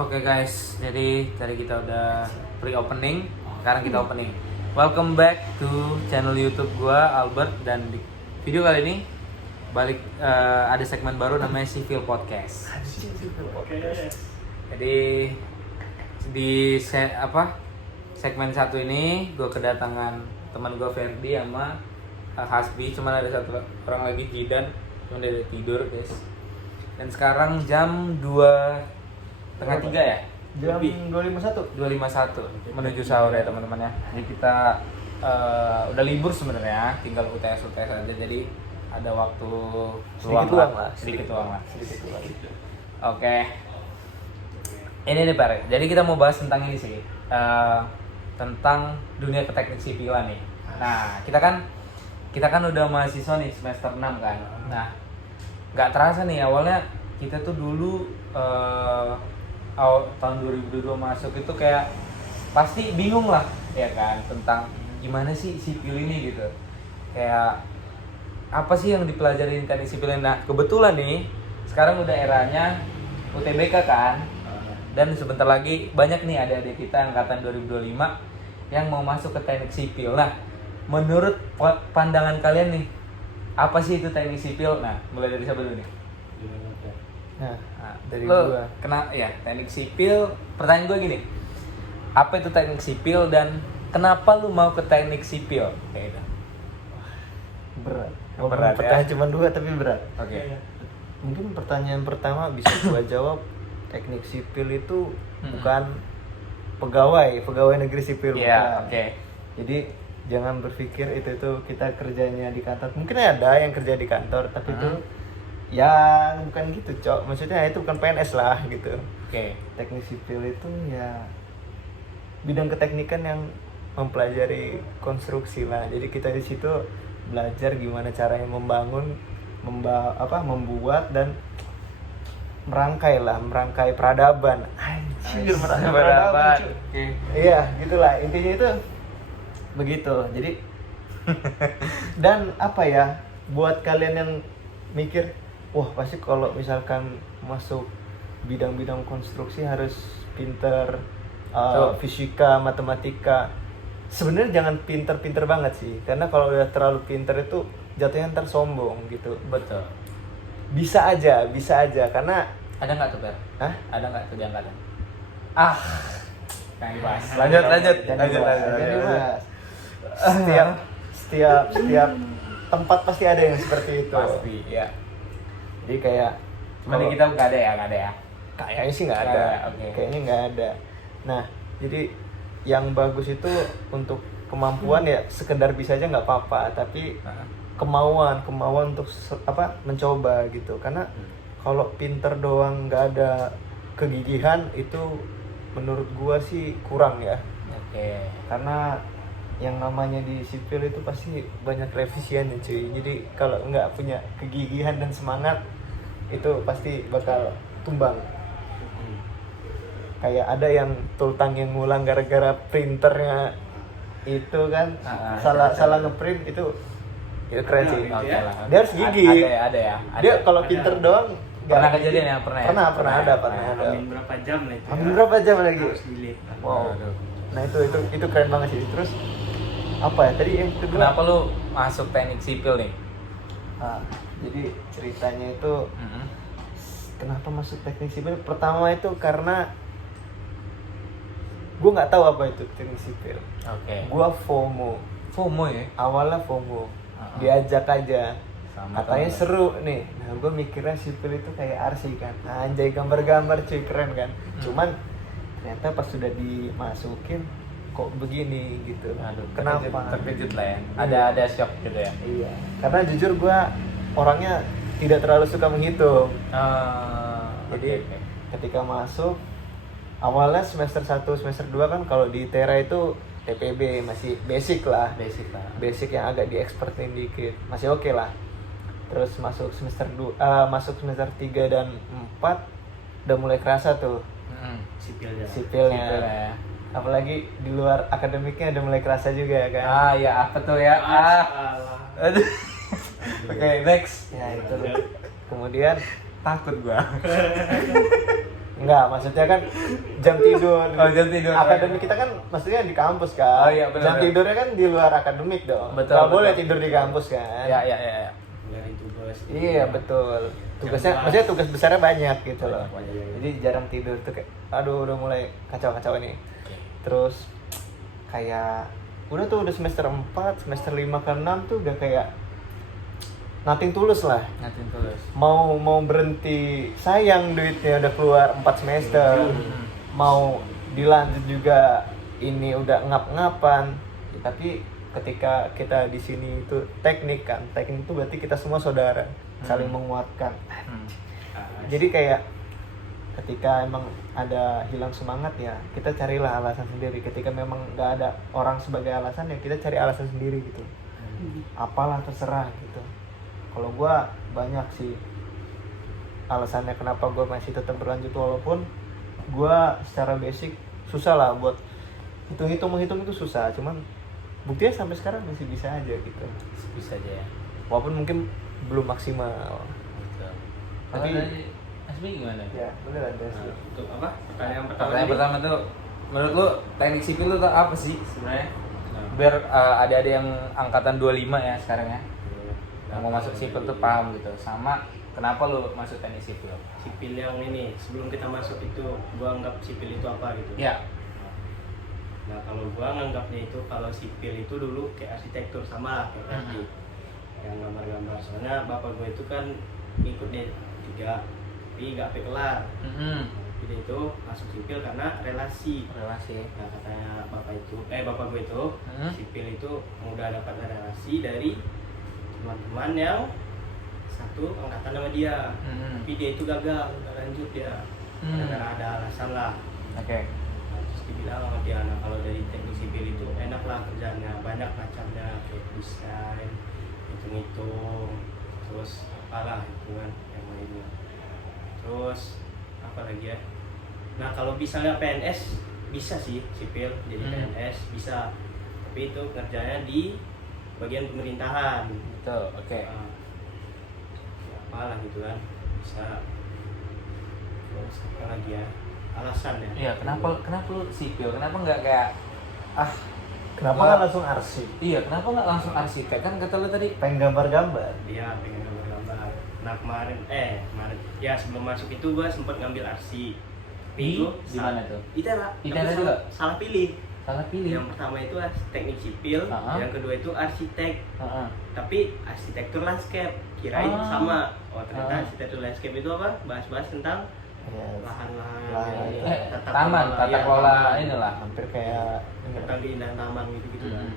Oke guys, jadi tadi kita udah pre-opening, sekarang kita opening. Welcome back to channel YouTube gua Albert, dan di video kali ini ada segmen baru namanya Civil Podcast. Jadi di segmen satu ini gue kedatangan teman gue Ferdi sama Hasbi, cuman ada satu orang lagi, Jidan, cuman dia udah tidur guys. Dan sekarang jam 2:30 ya? Jam 2.51 menuju sahur ya teman-teman ya. Jadi kita udah libur sebenarnya, tinggal UTS aja, jadi ada waktu sedikit luang lah. Oke. Ini nih Pak, jadi kita mau bahas tentang ini sih, tentang dunia keteknik sipilan nih. Nah, kita kan udah mahasiswa nih, semester 6 kan. Nah, nggak terasa nih, awalnya kita tuh dulu tahun 2022 masuk itu kayak pasti bingung lah ya kan, tentang gimana sih sipil ini gitu, kayak apa sih yang dipelajari teknik sipil ini. Nah, kebetulan nih sekarang udah eranya UTBK kan, dan sebentar lagi banyak nih adik-adik kita angkatan 2025 yang mau masuk ke teknik sipil. Nah, menurut pandangan kalian nih, apa sih itu teknik sipil? Nah, mulai dari siapa dulu nih? Nah, dari lo gua. teknik sipil, pertanyaan gue gini, apa itu teknik sipil dan kenapa lu mau ke teknik sipil? Kayak gitu. Berat Berat ya? pertanyaan cuma 2 tapi berat. Oke. Mungkin pertanyaan pertama bisa gua jawab, teknik sipil itu bukan pegawai negeri sipil. Iya, bukan. oke. Jadi jangan berpikir itu tuh kita kerjanya di kantor. Mungkin ada yang kerja di kantor, tapi itu ya bukan gitu, Cok. Maksudnya itu bukan PNS lah gitu. Oke. Teknik sipil itu ya bidang keteknikan yang mempelajari konstruksi lah. Jadi kita di situ belajar gimana caranya membuat dan merangkai peradaban. Anjir, merangkai peradaban. Oke. Iya, gitulah intinya itu begitu. Jadi dan apa ya, buat kalian yang mikir, wah pasti kalau misalkan masuk bidang-bidang konstruksi harus pinter fisika, matematika. Sebenarnya jangan pinter-pinter banget sih, karena kalau udah terlalu pinter itu jatuhnya ntar sombong gitu. Betul. Bisa aja karena Ada nggak tuh, Per? Hah? Ada nggak tuh diangkatan? Nah, dibahas. Lanjut. Jangan dibahas. Setiap tempat pasti ada yang seperti itu. Pasti, ya. Jadi kayak Cuman di kita nggak ada ya. kayaknya sih nggak ada. Oke. Kayaknya nggak ada. Nah, jadi yang bagus itu untuk kemampuan ya sekedar bisa aja nggak apa-apa, tapi kemauan untuk mencoba gitu. Karena kalau pinter doang nggak ada kegigihan itu menurut gua sih kurang ya. Oke. Karena yang namanya di sipil itu pasti banyak revisiannya cuy. Jadi kalau nggak punya kegigihan dan semangat itu pasti bakal tumbang. Kayak ada yang tultang yang ngulang gara-gara printernya itu kan salah ngeprint itu keren sih. Oke lah. Dia harus gigih. Ada ya. Dia kalau pinter doang Pernah nggak kejadian gigih. ya? Pernah ada. Amin berapa jam lah itu? Amin berapa jam lagi? Harus delete. Wow. Nah itu keren banget sih. Terus apa ya tadi yang kedua? Kenapa lu masuk teknik sipil nih? Jadi ceritanya itu kenapa masuk teknik sipil? Pertama itu karena gue nggak tahu apa itu teknik sipil. Oke. Gue FOMO ya? awalnya FOMO, diajak aja. Sama Katanya temen. seru nih. Nah gue mikirnya sipil itu kayak arsi kan, anjay gambar-gambar cuy, keren kan. Cuman ternyata pas sudah dimasukin kok begini gitu. Aduh, kenapa? Terkejut lah ya. Iya. Ada shock gitu ya. Iya, karena jujur gue orangnya tidak terlalu suka menghitung. Jadi Oke. ketika masuk awalnya semester 1, semester 2 kan kalau di Tera itu TPB masih basic lah. Basic yang agak diexpertin dikit. Masih oke lah. Terus masuk semester 3 dan 4 udah mulai kerasa tuh sipilnya. Ya. Apalagi di luar akademiknya udah mulai kerasa juga ya kan. Ya apa tuh ya? Aduh. Oke, next. Ya itu. Kemudian Takut gua. Enggak, maksudnya kan jam tidur. Oh, jam tidur. Akademik kita kan maksudnya di kampus kan. Oh, iya, benar, jam benar. tidurnya kan di luar akademik dong. Betul, Nggak betul. boleh tidur di kampus kan. Ya, ya, ya, ya. Dari tugas. Iya betul. Tugasnya, Jam maksudnya tugas besarnya banyak gitu loh. Banyak. Jadi jarang tidur tuh kayak, aduh udah mulai kacau-kacau ini. Terus kayak udah semester 4, semester 5 ke 6 tuh udah kayak nothing tulus lah. Ngatin tulus. Mau berhenti sayang duitnya udah keluar 4 semester. Mau dilanjut juga ini udah ngap-ngapan. Tapi ketika kita di sini itu teknik kan. Teknik itu berarti kita semua saudara, saling menguatkan. Jadi kayak ketika emang ada hilang semangat ya kita carilah alasan sendiri. Ketika memang nggak ada orang sebagai alasan ya kita cari alasan sendiri gitu. Apalah terserah gitu. Kalau gua banyak sih alasannya kenapa gua masih tetap berlanjut walaupun gua secara basic susah lah buat menghitung itu susah. Cuman buktinya sampai sekarang masih bisa aja gitu. Bisa aja ya. Walaupun mungkin belum maksimal. Betul. Tapi Tapi Asmi gimana? ya boleh lah Des. Nah, untuk apa? Pertanyaan pertama. Pertanyaan tadi? pertama tuh, menurut lu teknik sipil itu apa sih sebenarnya? Biar adik-adik yang angkatan 25 ya sekarang ya, yang mau masuk sipil tuh paham gitu. Sama kenapa lu masuk teknik sipil? Sipil yang ini, sebelum kita masuk itu, gua anggap sipil itu apa gitu. Ya. Nah kalau gua nganggapnya itu kalau sipil itu dulu kayak arsitektur sama lah kayak tadi yang gambar-gambar. Soalnya bapak gua itu kan ikut D3 tapi nggak sampai kelar. Jadi itu masuk sipil karena relasi. Relasi. Nah katanya bapak gue itu sipil itu mudah dapat relasi dari teman-teman yang satu angkatan sama dia. Tapi dia itu gagal, nggak lanjut dia. Karena ada alasan lah. Oke. Nah, terus dibilang sama dia, nah kalau dari teknik sipil itu enak lah kerjanya, banyak macamnya kayak desain, hitung-hitung, terus apalah itu kan yang lainnya. Terus apa lagi ya? Nah kalau misalnya PNS bisa sih sipil jadi PNS bisa, tapi itu kerjanya di bagian pemerintahan. Betul. Oke. Nah, ya apalah gitu kan bisa. Terus apa lagi ya? Alasan ya. Iya, kenapa lu sipil? Kenapa nggak kayak Kenapa Gua- kan langsung arsip? Iya, kenapa nggak langsung arsitek? Kan kata lu tadi Pengen gambar-gambar. Dia pengen gambar-gambar. Nah kemarin ya sebelum masuk itu gua sempat ngambil arsi. Di mana tuh? ITERA. ITERA Tapi juga? salah pilih. salah pilih. Yang pertama itu teknik sipil, yang kedua itu arsitek. Tapi arsitektur landscape. Kirain sama. Oh ternyata arsitektur landscape itu apa? Bahas-bahas tentang lahan-lahan, tata kelola inilah. Hampir kayak tentang keindahan taman gitu kan.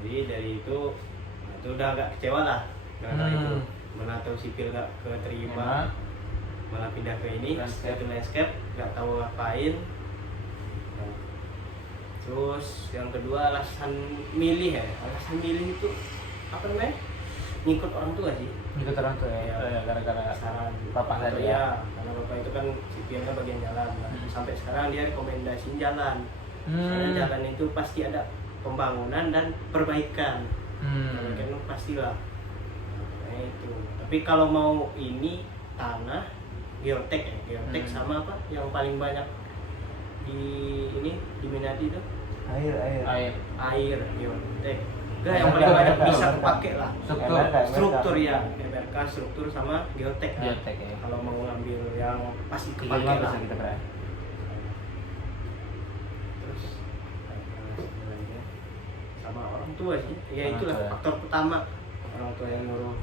Jadi dari itu udah agak kecewa lah karena itu mana tahu sipil nggak keterima, malah pindah ke ini landscape nggak tahu ngapain. Terus yang kedua alasan milih itu apa namanya, ngikut orang tua sih. Ngikut orang tua ya, gara-gara saran bapak tadi ya. Karena bapak itu kan sipilnya bagian jalan, sampai sekarang dia rekomendasiin jalan. Soalnya jalan itu pasti ada pembangunan dan perbaikan. Perbaikan itu pastilah. Nah itu. Tapi kalau mau ini tanah, geotek sama apa yang paling banyak diminati itu air geotek. Enggak, yang paling banyak bisa kepake lah. Struktur ya, MRK struktur sama geotek. Geotek ya. Kalau mau ngambil yang pasti Tiga kepake lima lah. bisa kita keren. Terus sama orang tua sih. Ya Orang itulah tua. faktor pertama, orang tua yang nyuruh.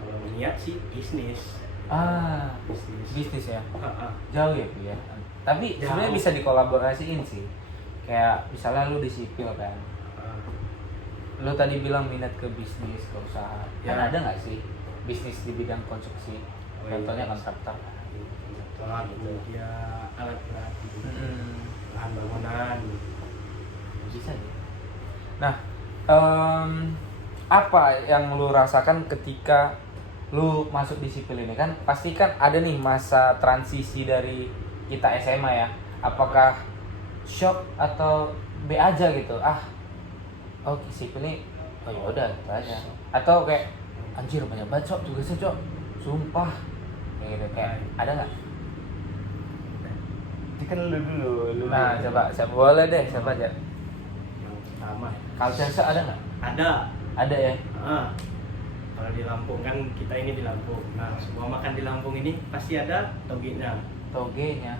Kalau niat sih bisnis. Bisnis ya. Ha-ha. Jauh ya, Bu ya. Tapi Jauh. sebenarnya bisa dikolaborasiin sih. Kayak misalnya lu di sipil kan. Lu tadi bilang minat ke bisnis, ke usaha. Kan Ya. ada nggak sih bisnis di bidang konstruksi? Oh, iya. Contohnya kontraktor. Contoh dia alat berat, lahan bangunan. Bisa ya. Nah, apa yang lu rasakan ketika lu masuk di sipil ini? Kan pasti kan ada nih masa transisi dari kita SMA ya. Apakah shock atau B aja gitu? Oh sipil ini, oh yaudah gitu aja. Atau kayak anjir banyak banget cok tugasnya cok, sumpah. Kayak gitu, kayak ada nggak? Nanti kan lu dulu. Nah, coba boleh deh, siapa aja? Yang pertama Culture shock ada nggak? ada. Ada ya. Kalau di Lampung kan kita ini di Lampung. Nah, semua makan di Lampung ini pasti ada togenya. Togenya.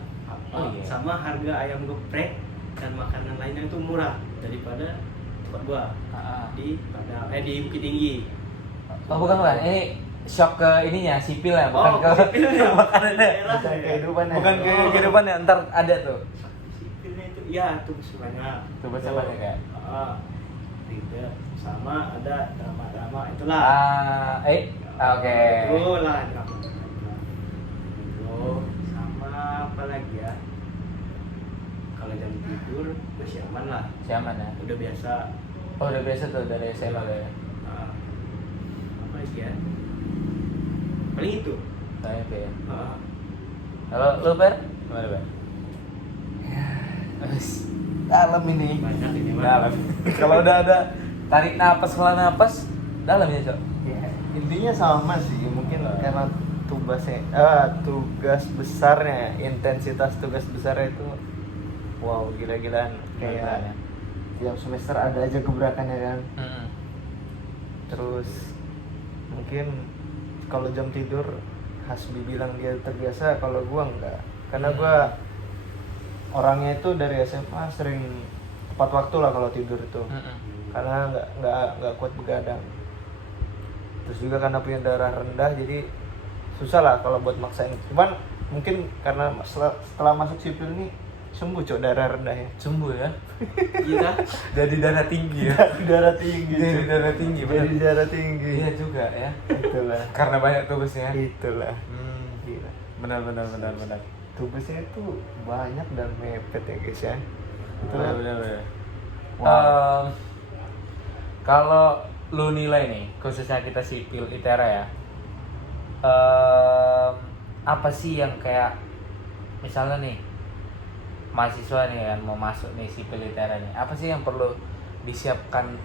Oh, iya. Sama harga ayam geprek dan makanan lainnya itu murah daripada tempat gua di Bukit Tinggi. Oh bukan Bang, ini shock ke ininya sipil ya, bukan ke sipilnya. makanannya. Bukan kehidupannya. Bukan ke kehidupannya, ntar ada tuh. Sipilnya itu ya tuh semuanya. Tuh baca banyak ya. Tidak sama ada drama-drama itulah. Oke. Itulah drama. Itu sama apa lagi ya? Kalau jam tidur masih aman lah. Siaman ya. Udah biasa. Oh udah biasa tuh dari SMA ya. Apa lagi ya? Paling itu. Saya itu ya. Ah. Kalau lu Per? Gimana Per? Dalam ini. Banyak ini mah. Dalam. Kalau udah ada tarik napas, hela napas, dalam ya Cok. Ya, intinya sama sih, mungkin karena tugas besarnya, intensitas tugas besarnya itu wow, gila-gilaan. Kayak tiap semester ada aja gebrakannya kan. Terus mungkin kalau jam tidur Hasbi bilang dia terbiasa, kalau gua enggak. Karena gua orangnya itu dari SMA sering tepat waktu lah kalau tidur itu. Karena nggak kuat begadang. Terus juga karena punya darah rendah, jadi susah lah kalau buat maksain. Cuman mungkin karena setelah masuk sipil ini sembuh Cok darah rendah ya. Sembuh ya. Iya. Jadi darah tinggi ya. Darah tinggi. Jadi darah tinggi. Jadi darah tinggi. Iya juga ya. Itulah. Karena banyak tugasnya. Itulah. Gila. Benar. Tugasnya itu banyak dan mepet ya guys ya. Itulah. Benar. Wow. Kalau lu nilai nih, khususnya kita sipil ITERA ya, apa sih yang kayak misalnya nih mahasiswa nih kan mau masuk nih sipil ITERA nih, apa sih yang perlu disiapkan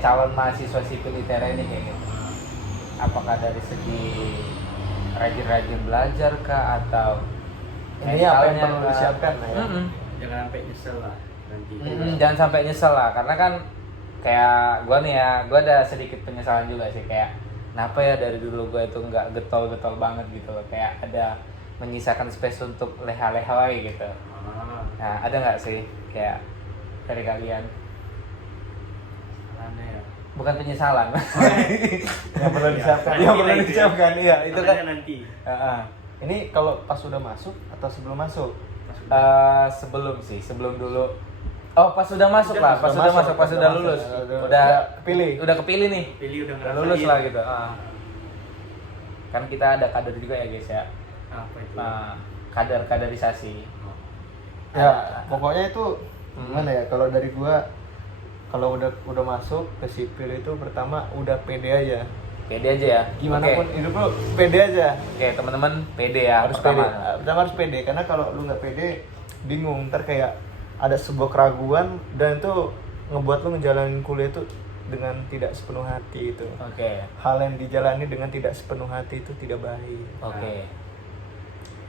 calon mahasiswa sipil ITERA ini kayak gitu? Apakah dari segi rajin-rajin belajar kah atau Ini apa yang mentalnya perlu kah? disiapkan lah ya. Jangan sampai nyesel lah nanti. Jangan sampai nyesel lah, karena kan kayak gue nih ya, gue ada sedikit penyesalan juga sih, kayak kenapa ya dari dulu gue itu nggak getol banget gitu loh, kayak ada menyisakan space untuk leha-leha gitu. Nah ada nggak sih kayak dari kalian? Aneh ya. Bukan penyesalan. Yang perlu disiapkan. Nanti Yang lah perlu itu ya. disiapkan, iya itu kan. Makanya nanti. Ini kalau pas sudah masuk atau sebelum masuk? Sebelum dulu. Oh pas sudah masuk lah, pas sudah masuk, pas sudah lulus, udah kepilih nih, Pilih udah udah ngerasain. lulus lah gitu. Kan kita ada kader juga ya guys ya. Apa itu? Kaderisasi. Ya, pokoknya itu gimana ya, kalau dari gua kalau udah masuk ke sipil itu pertama udah pede aja. Pede aja ya. Gimana Oke. pun hidup lu pede aja. Oke, teman-teman pede ya Harus pertama. pede. Pertama harus pede karena kalau lu nggak pede bingung, ntar kayak ada sebuah keraguan dan itu ngebuat lu ngejalanin kuliah itu dengan tidak sepenuh hati itu. Oke. Hal yang dijalani dengan tidak sepenuh hati itu tidak baik. Oke.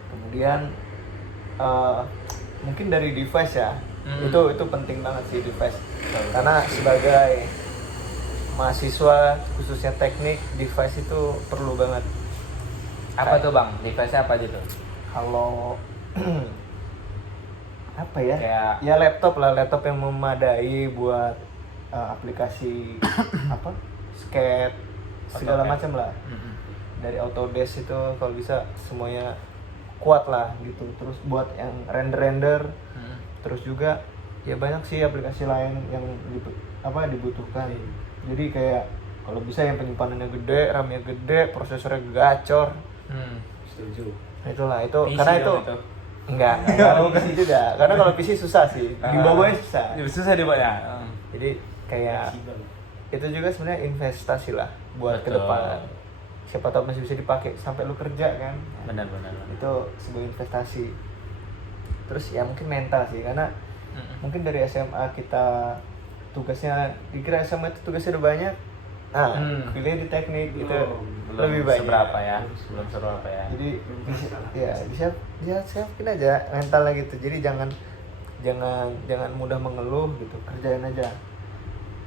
Kemudian mungkin dari device ya. Itu penting banget sih device. Karena sebagai mahasiswa khususnya teknik, device itu perlu banget. Apa tuh Bang? Device-nya apa aja tuh? Kalau apa ya? Kayak Ya laptop yang memadai buat aplikasi apa? Sketch segala AutoCAD. macam lah. Dari Autodesk itu kalau bisa semuanya kuat lah gitu. Terus buat yang render. Terus juga ya banyak sih aplikasi lain yang dibutuhkan. Jadi kayak kalau bisa yang penyimpanannya gede, RAM-nya gede, prosesornya gacor. Setuju. Nah, itulah itu PC karena itu dong itu. enggak PC juga. Karena kalau PC susah sih. Dibawanya susah. Susah dibawanya. Jadi kayak Fleksibel. itu juga sebenarnya investasi lah buat ke Betul. depan. Siapa tahu masih bisa dipakai sampai lu kerja kan. Benar. Itu sebuah investasi. Terus ya mungkin mental sih, karena mungkin dari SMA kita tugasnya dikira SMA itu tugasnya udah banyak, pilih di teknik itu belum lebih baik. seberapa ya, belum seberapa ya. Jadi ya siapin aja mentalnya gitu. Jadi jangan mudah mengeluh gitu, kerjain aja.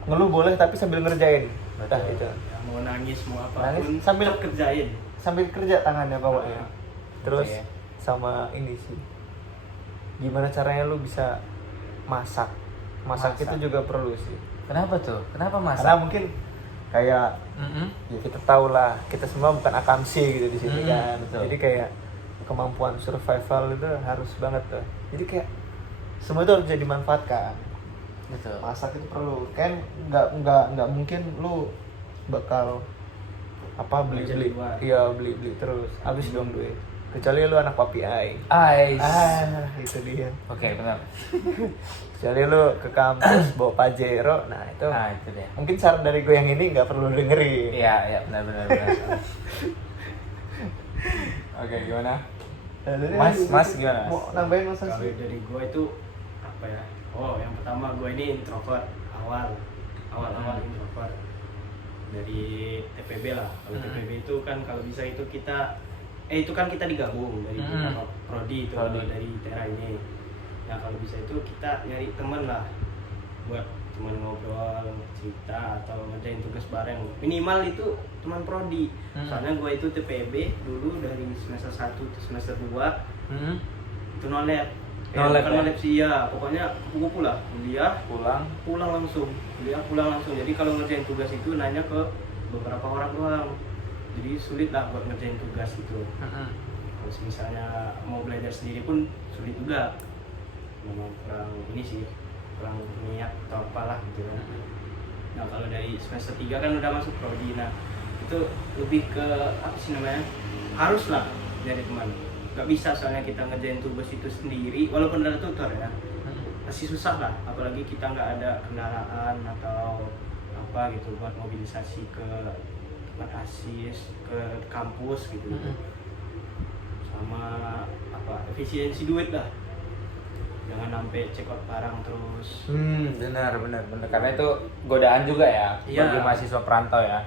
Ngeluh boleh tapi sambil ngerjain. Nah, itu. Ya, mau nangis mau Nangis apapun sambil tetap kerjain. Sambil kerja tangannya pokoknya. Terus Oke. sama ini sih. Gimana caranya lu bisa masak? Masak Masak. itu juga perlu sih. Kenapa tuh? Kenapa masak? Karena mungkin kayak Mm-mm. ya kita tahu lah, kita semua bukan akamsi gitu di sini kan. Betul. Jadi kayak kemampuan survival itu harus banget tuh. Jadi kayak semua itu harus bisa dimanfaatkan. Betul. Masak itu perlu. Kan nggak mungkin lu bakal beli Jadi luar. iya beli terus habis dong duit, kecuali lu anak papi ai. Itu dia. Oke, benar. Kecuali lu ke kampus bawa pajero, nah itu Itu dia. mungkin saran dari gue yang ini nggak perlu dengerin. Iya, benar. Oke, gimana? Nah, dari Mas gimana, Mas? mau nambahin masa Kalau sih? dari gue itu apa ya? Oh, yang pertama gue ini introvert awal introvert dari TPB lah. Kalau TPB itu kan kalau bisa itu kita itu kan kita digabung dari beberapa prodi itu Prodi. dari Tera ini. Nah kalau bisa itu kita nyari teman lah buat teman ngobrol, cerita atau ngerjain tugas bareng. Minimal itu teman prodi. Soalnya gue itu TPB dulu dari semester 1 ke semester 2 itu no lab. No lab, bukan ya? no lab sih ya, pokoknya kupu lah. Kuliah pulang langsung. Jadi kalau ngerjain tugas itu nanya ke beberapa orang doang. Jadi sulit lah buat ngerjain tugas itu. Kalau misalnya mau belajar sendiri pun sulit juga. Memang kurang ini sih, kurang niat atau apalah gitu kan. Nah kalau dari semester 3 kan udah masuk prodi. Nah itu lebih ke apa sih namanya, harus lah nyari teman. Gak bisa soalnya kita ngerjain tugas itu sendiri walaupun ada tutor ya, masih susah lah. Apalagi kita nggak ada kendaraan atau apa gitu buat mobilisasi ke tempat asis, ke kampus gitu. Sama apa, efisiensi duit lah, jangan sampai check out barang terus. Benar. Karena itu godaan juga ya Iya. bagi mahasiswa perantau ya.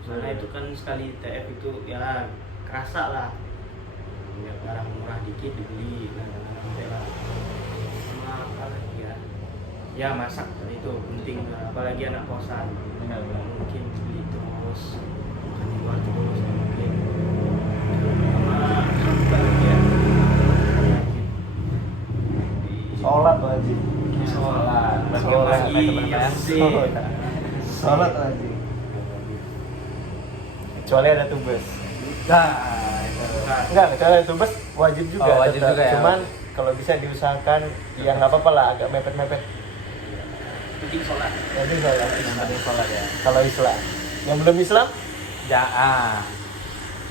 Soalnya itu kan sekali TF itu ya kerasa lah, lihat barang murah dikit dibeli, nah jangan sampai lah. Sama apa lagi ya masak tadi itu penting lah. Apalagi anak kosan, Benar. nggak mungkin beli terus, makan di luar terus, nggak mungkin. Sama apa lagi ya, Sholat wajib. Sholat. Bagi Sholat. teman-teman ya. Sholat wajib. Kecuali ada tugas. Nah, Enggak, kecuali ada tugas wajib juga. Oh, wajib tetap. juga ya. Cuman kalau bisa diusahakan ya nggak apa-apa lah, agak mepet-mepet. penting sholat. Jadi sholat. yang penting sholat ya. Kalau Islam, yang belum Islam, ya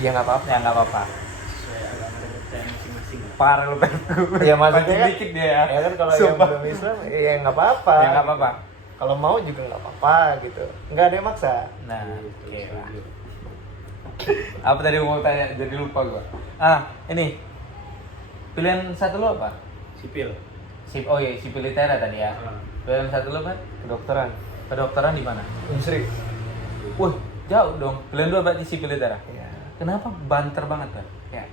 nggak apa-apa. Ya nggak apa-apa. Sesuai agama dan kepercayaan masing-masing. Parah lu pengen. Ya maksudnya kan, dikit dia ya. ya kan kalau yang Sumpah. belum Islam, ya nggak apa-apa. Ya nggak apa-apa. Kalau mau juga nggak apa-apa gitu. Nggak ada yang maksa. Nah, oke lah. Setuju. Apa tadi mau tanya? Jadi lupa gua. Ini pilihan satu lo apa? Sipil. Oh iya, sipil litera tadi ya. Pilihan satu lo apa? Kedokteran, Kedokteran di mana? Unsri. Wah, jauh dong. Pilihan dua berarti sipil litera. Ya, Kenapa banter banget kan? Ya.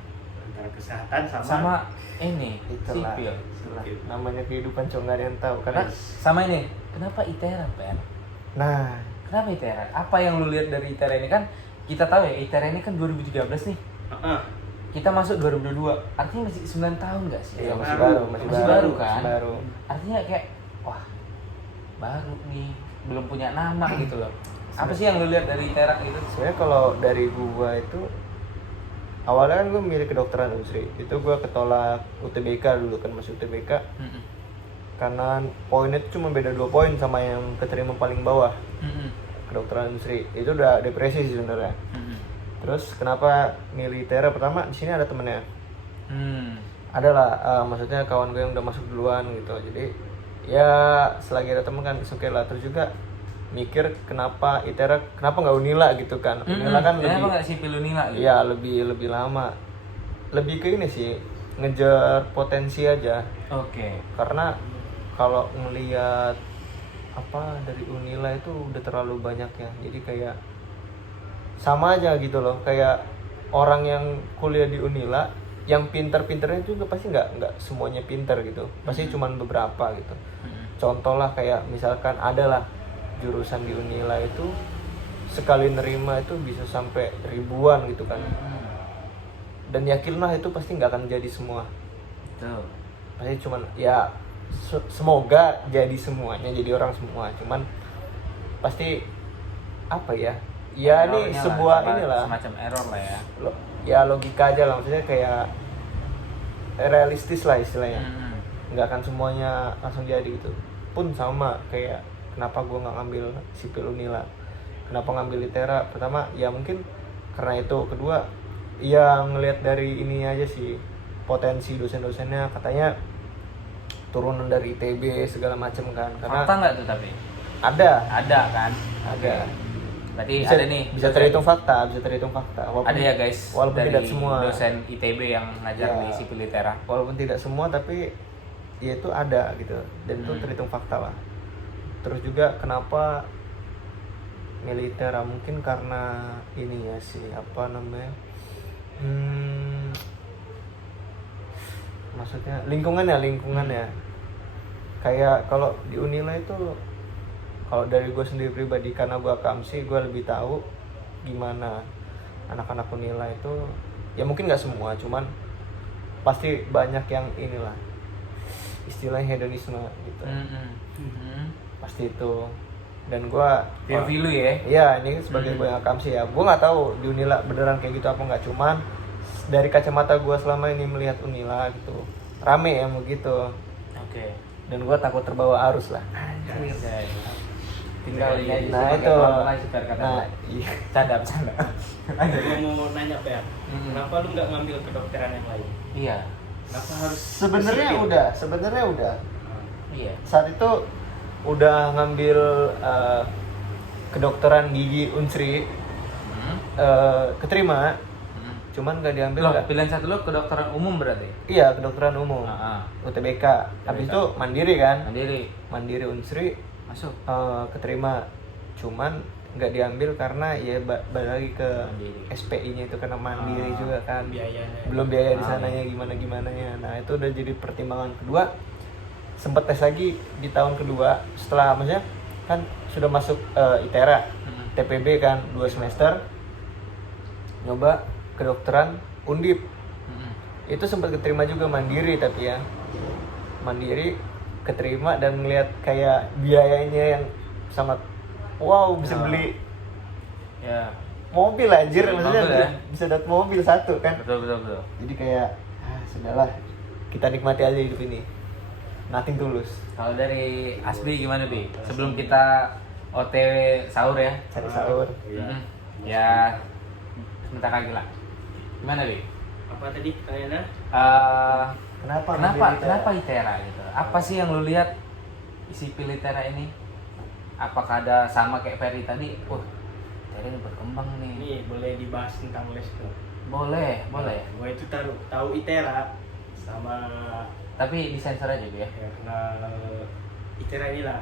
Antara kesehatan Sama ini itulah. sipil. Itulah. Namanya kehidupan cuma nggak ada yang tahu. Karena, Sama ini. Kenapa ITERA, Pen? nah, Kenapa ITERA? Apa yang lu lihat dari ITERA ini kan? Kita tahu ya, ITERA ini kan 2013 nih. Kita masuk 2022. Artinya masih 9 tahun nggak sih? ya masih baru. baru, Masih baru kan? Masih baru. Artinya kayak wah, baru nih, belum punya nama gitu loh. Apa sih yang lu lihat dari ITERA gitu? Sebenarnya kalau dari gua itu awalnya kan gua milih kedokteran Unsri. Itu gua ketolak UTBK dulu kan, masuk UTBK. Karena poinnya itu cuma beda 2 poin sama yang keterima paling bawah. Kedokteran Unsri. Itu udah depresi sih sebenarnya. Terus kenapa milih ITERA? Pertama di sini ada temennya. Ada lah, maksudnya kawan gue yang udah masuk duluan gitu. Jadi ya selagi ada temen kan oke lah. Terus juga mikir kenapa ITERA, kenapa nggak Unila gitu kan? Unila kan Kenapa lebih, nggak sipil Unila gitu? ya lebih lama. Lebih ke ini sih, ngejar potensi aja. Oke. Karena kalau ngelihat apa dari Unila itu udah terlalu banyak ya, jadi kayak sama aja gitu loh, kayak orang yang kuliah di Unila yang pinter-pinternya juga pasti nggak semuanya pinter gitu, pasti cuman beberapa gitu. Contoh lah kayak misalkan ada lah jurusan di Unila itu sekali nerima itu bisa sampai ribuan gitu kan, dan yakinlah itu pasti nggak akan jadi semua. Betul. Pasti cuman ya semoga jadi semuanya, jadi orang semua, cuman pasti apa ya, ya ini Errornya sebuah lah, inilah semacam error lah ya. ya logika aja lah, maksudnya kayak realistis lah istilahnya, nggak akan semuanya langsung jadi gitu. Pun sama kayak kenapa gue nggak ngambil sipil Unila, kenapa ngambil litera, pertama ya mungkin karena itu, kedua ya ngelihat dari ini aja sih, potensi dosen-dosennya katanya turunan dari ITB segala macam kan, karena Fakta nggak tuh tapi? ada kan? ada Berarti bisa, ada nih. bisa terhitung fakta walaupun, Ada ya guys. walaupun dari tidak semua dosen ITB yang ngajar Ya. di sipil litera. walaupun tidak semua tapi ya itu ada gitu, dan itu terhitung fakta lah. Terus juga kenapa militer, mungkin karena ini ya sih, apa namanya, maksudnya lingkungan ya. Kayak kalau di Unila itu, kalau dari gue sendiri pribadi, karena gue akamsi, gue lebih tahu gimana anak-anak Unila itu, ya mungkin nggak semua, cuman pasti banyak yang inilah istilahnya hedonisme gitu. Pasti itu. Dan gue Review ya. iya, ini sebagai gue yang akamsi ya, gue nggak tahu di Unila beneran kayak gitu apa nggak, cuman dari kacamata gue selama ini melihat Unila gitu, rame yang begitu. Oke. Dan gue takut terbawa arus lah. Tinggal ini aja. Nah sih, itu, pakai pelan-pelan sih, biar kata nah gua. iya. Canda. Gue mau nanya Per, kenapa lu nggak ngambil kedokteran yang lain? Iya. Kenapa harus Sebenarnya sipil? udah. Iya. Saat itu udah ngambil kedokteran gigi Unsri, keterima, cuman gak diambil. Loh, nggak. pilihan satu lo kedokteran umum berarti? Iya, kedokteran umum, UTBK. Habis itu mandiri kan, mandiri Unsri, Masuk. keterima, cuman nggak diambil karena ya balik lagi ke Mandiri. SPI-nya itu karena mandiri juga kan, Biayanya. belum biaya di sananya gimana nya. Nah itu udah jadi pertimbangan kedua. Sempet tes lagi di tahun kedua setelah, maksudnya kan sudah masuk ITERA, TPB kan 2 semester, nyoba kedokteran Undip. Itu sempat keterima juga mandiri, tapi ya mandiri keterima dan ngeliat kayak biayanya yang sangat wow, bisa beli Ya. mobil anjir, Beli maksudnya mobil, ya? bisa dapat mobil satu kan. Betul. Jadi kayak sudahlah, kita nikmati aja hidup ini, nothing tulus. Kalau dari Asbi gimana Bi? Sebelum kita OTW sahur ya. Cari sahur. Ya sebentar lagi lah. Gimana Bi? Apa tadi pertanyaannya? Kenapa ITERA gitu? Apa sih yang lu lihat sipil ITERA ini? Apakah ada sama kayak Ferry tadi? ITERA ini berkembang nih. Ini boleh dibahas tentang Lesko. Boleh. Gue itu tahu ITERA sama Tapi disensor aja Bu ya. ya kenal ITERA inilah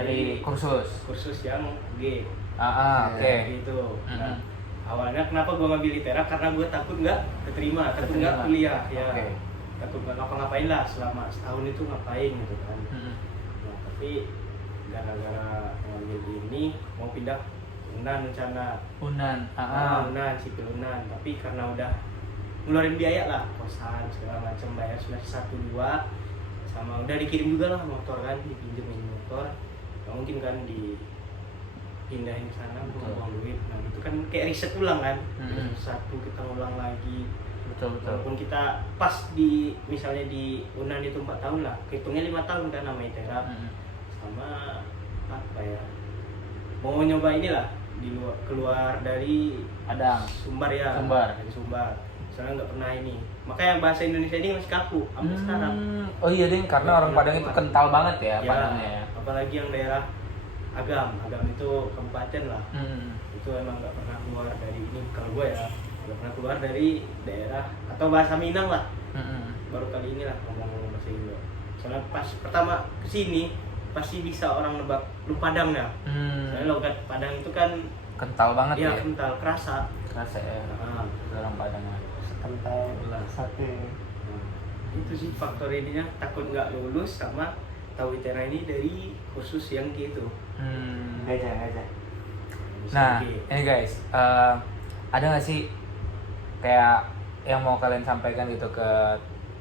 Dari kursus. yang G. Oke. Gitu. Nah, awalnya kenapa gue ngambil ITERA, karena gue takut nggak keterima, takut nggak kuliah ya. Oke. Takut nggak ngapa-ngapain lah selama setahun itu, ngapain gitu kan. Nah, tapi gara-gara ngambil ini mau pindah Unan rencana. Unan. Unan, sipil Unan, tapi karena udah ngeluarin biaya lah, kosan segala macam, bayar semester 1, 2, sama udah dikirim juga lah motor kan, dipinjemin motor, nggak mungkin kan dipindahin ke sana buang duit. Nah itu kan kayak riset ulang kan, satu kita ulang lagi. Betul. Walaupun kita pas di misalnya di Unan itu 4 tahun lah, hitungnya 5 tahun kan nama ITERA. Sama apa ya, mau nyoba inilah di luar, keluar dari Padang. Sumbar ya, dari Sumbar. Soalnya nggak pernah ini, makanya bahasa Indonesia ini masih kaku sampai sekarang. Oh iya Ding, karena orang Padang itu kental banget ya Padangnya ya. Apalagi yang daerah Agam itu kabupaten lah. Itu emang nggak pernah keluar dari ini, kalau gue ya nggak pernah keluar dari daerah atau bahasa Minang lah. Baru kali ini lah ngomong bahasa Indo. Soalnya pas pertama kesini pasti bisa orang nebak lu Padang ya. Soalnya logat Padang itu kan Kental banget ya ya. kental, kerasa. Kerasa ya. Nah, Orang Padang. Kental sate. itu sih faktor ininya, takut nggak lulus sama tahu ITERA ini dari kursus yang gitu. Gajah. Nah, ini guys, ada nggak sih kayak yang mau kalian sampaikan gitu ke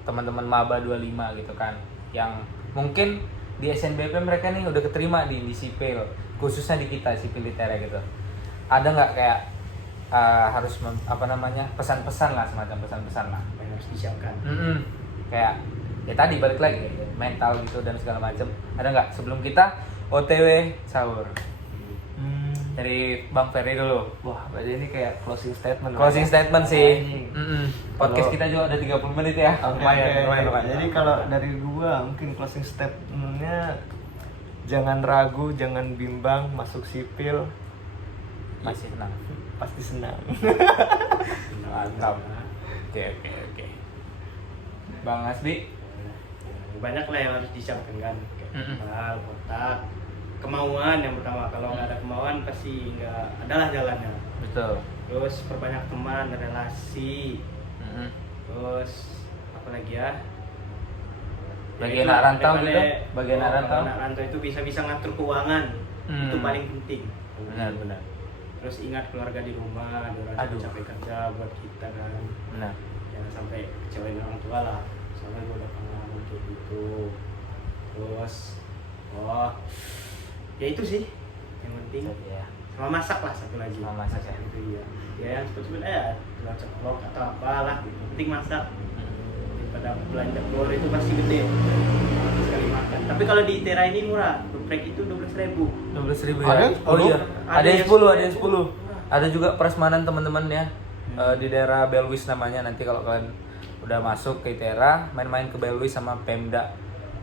teman-teman maba 25 gitu kan, yang mungkin di SNBP mereka nih udah keterima di sipil, khususnya di kita sipil ITERA gitu. Ada nggak kayak harus pesan-pesan lah, semacam pesan-pesan lah Apa yang harus disiapkan? kayak ya tadi balik lagi mental gitu dan segala macam. Ada nggak sebelum kita OTW sahur? Dari Bang Ferry dulu. Wah, berarti ini kayak closing statement. Closing statement sih. Anjing. Podcast kita juga ada 30 menit ya. Lumayan. Jadi kalau dari gua mungkin closing statementnya, jangan ragu, jangan bimbang, masuk sipil Masih senang. pasti senang. Mantap. Oke. Bang Hasbi. Banyak lah yang harus disiapkan kan, Mm-mm. mental, otak, kemauan yang pertama. Kalau nggak ada kemauan pasti nggak adalah jalannya. Betul. Terus perbanyak teman, relasi, terus apa lagi ya? Bagi Ya, anak itu, rantau daripada- gitu, bagi anak kalau rantau. anak rantau itu bisa ngatur keuangan, itu paling penting. Benar. Terus ingat keluarga di rumah, orang Aduh. capek kerja buat kita kan, Benar. jangan sampai kecewain orang tua lah. Soalnya gue udah pengalaman kayak gitu. Terus, ya itu sih yang penting. Jadi ya. Sama masak lah satu lagi. Sama masak ya. itu ya. Ya yang cepet-cepet telur ceplok atau apalah, gitu. Penting masak. Daripada belanja telur itu pasti gede sekali makan. Tapi kalau di ITERA ini murah, geprek itu 12.000. 12.000 Ada ya? yang Oh 10? iya. Ada yang 10. Ada juga prasmanan teman-teman ya. Di daerah Belwis namanya. Nanti kalau kalian udah masuk ke ITERA, main-main ke Belwis sama Pemda.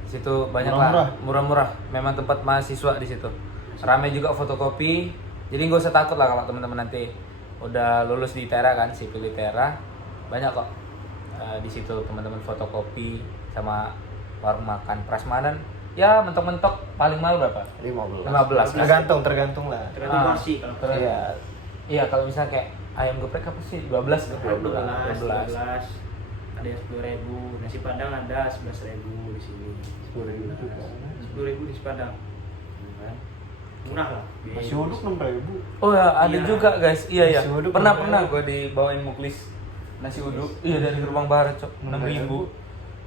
Di situ banyak lah, murah-murah. Memang tempat mahasiswa di situ. Ramai juga fotokopi. Jadi nggak usah takut lah kalau teman-teman nanti udah lulus di ITERA kan, sipil ITERA. Banyak kok di situ teman-teman fotokopi sama warung makan prasmanan. Ya mentok-mentok paling mahal berapa? 15. Tergantung lah. Tergantung porsi kalau Terus, iya kalau misalnya kayak ayam geprek apa sih? 12 ke 12. Ada yang 10.000, nasi padang ada 11.000 di sini. 10.000 juga. 10.000 nasi padang. Kan? Murah lah. Nasi uduk 6.000. Oh ya, ada Iya. juga guys. Iya. Nasi uduk Pernah 6.000. gue dibawain muklis nasi uduk. Iya dari Gerbang Barat, Cok. 6.000.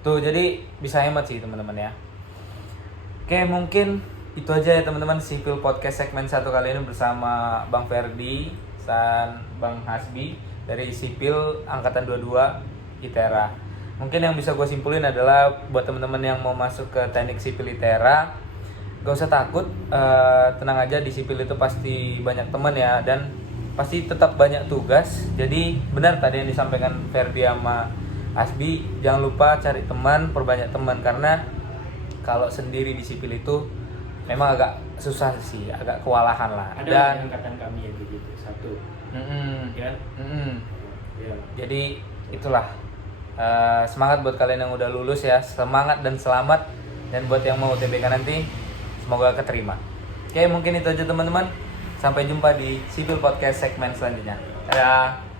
Tuh, jadi bisa hemat sih teman-teman ya. Oke, mungkin itu aja ya teman-teman, Sipil Podcast segmen 1 kali ini bersama Bang Ferdi dan Bang Hasbi dari Sipil Angkatan 22 ITERA. Mungkin yang bisa gue simpulin adalah buat teman-teman yang mau masuk ke teknik sipil ITERA, gak usah takut, tenang aja, di sipil itu pasti banyak teman ya, dan pasti tetap banyak tugas. Jadi benar tadi yang disampaikan Ferdi sama Hasbi, jangan lupa cari teman, perbanyak teman, karena kalau sendiri di sipil itu memang agak susah sih, agak kewalahan lah. Ada Dan angkatan kami yang begitu, satu. Ya. Ya. jadi itulah, semangat buat kalian yang udah lulus ya, semangat dan selamat. Dan buat yang mau UTBK nanti, semoga keterima. Oke, mungkin itu aja teman-teman. Sampai jumpa di Sipil Podcast segmen selanjutnya. Dadah.